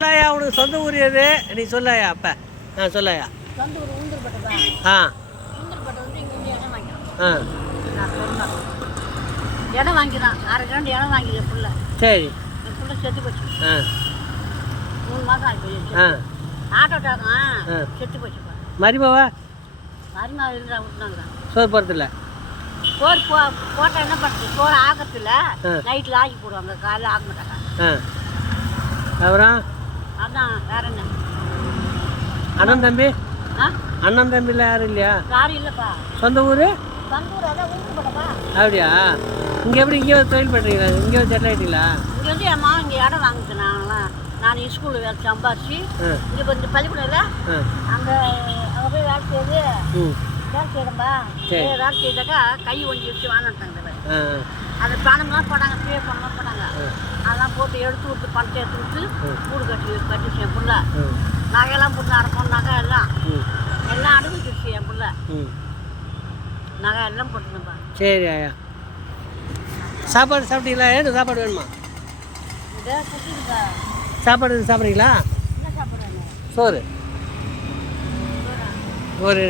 சொல்லாயா உனக்கு சொந்த ஊர் எது நீ சொல்லாயா அப்போ சொல்லாயா சொந்த ஊர் உளுந்தூர்பேட்டை தான். உளுந்தூர்பேட்டை வந்து இங்கே வந்து இடம் வாங்கிக்கிறோம். நான் சொன்னேன் இடம் வாங்கிக்கிறான் 6 கிராண்டு இடம் வாங்கிக்கிறேன் புள்ள. சரி என் புள்ள செத்து போச்சு. 3 மாதம் ஆகிப்போச்சு. ஆட்டோட்டாங்க செத்து போச்சு. மரிமாவா மருமா இருந்தா விட்டுனாங்க. சோறு போகிறதில்ல சோறு போட்டால் என்ன பண்ணுறது, சோறு ஆக்கிறதுல நைட்டில் ஆக்கி போடுவாங்க, காலையில் ஆக்க மாட்டாங்க. அப்புறம் அதான் வேற என்ன. அண்ணன் தம்பி அண்ணன் தம்பியில் யாரும் இல்லையா? யாரும் இல்லைப்பா. சொந்த ஊர் சொந்த ஊர் அதான் உளுந்தூர்பேட்டைப்பா. அப்படியா? இங்கே எப்படி இங்கே தொழில் பண்ணுறீங்களா? இங்கே செட்டில் ஆகிட்டீங்களா? இங்கே வந்து என் மகன் இங்கே இடம் வாங்கிட்டு நாங்களாம். நான் ஸ்கூலில் வேலை சம்பாரிச்சு இங்கே இப்போ இந்த பள்ளிக்கூடம்ல அங்கே போய் வேலை செய்யுது. வேலை செய்யணும்பா. வேலை செய்தாக்கா கை ஒஞ்சி வச்சு வாங்கிட்டாங்க. அது பணம்லாம் போட்டாங்க, பே பணம்லாம் போட்டாங்க. அதெல்லாம் போட்டு எடுத்து விட்டு பணத்தை எடுத்து விட்டு வீடு கட்டிச்சு என் பிள்ளை. நகையெல்லாம் போட்டு அடப்போம், நகை எல்லாம் அனுபவிச்சிருச்சு என் பிள்ளை. நகை எல்லாம் போட்டுருப்பா. சரி ஐயா, சாப்பாடு சாப்பிட்டீங்களா? ஏன்னு சாப்பாடு வேணுமா? இதே குட்டிருக்கா சாப்பாடு சாப்பிட்றீங்களா? என்ன சாப்பாடு வேணும்? சோறு ஒரு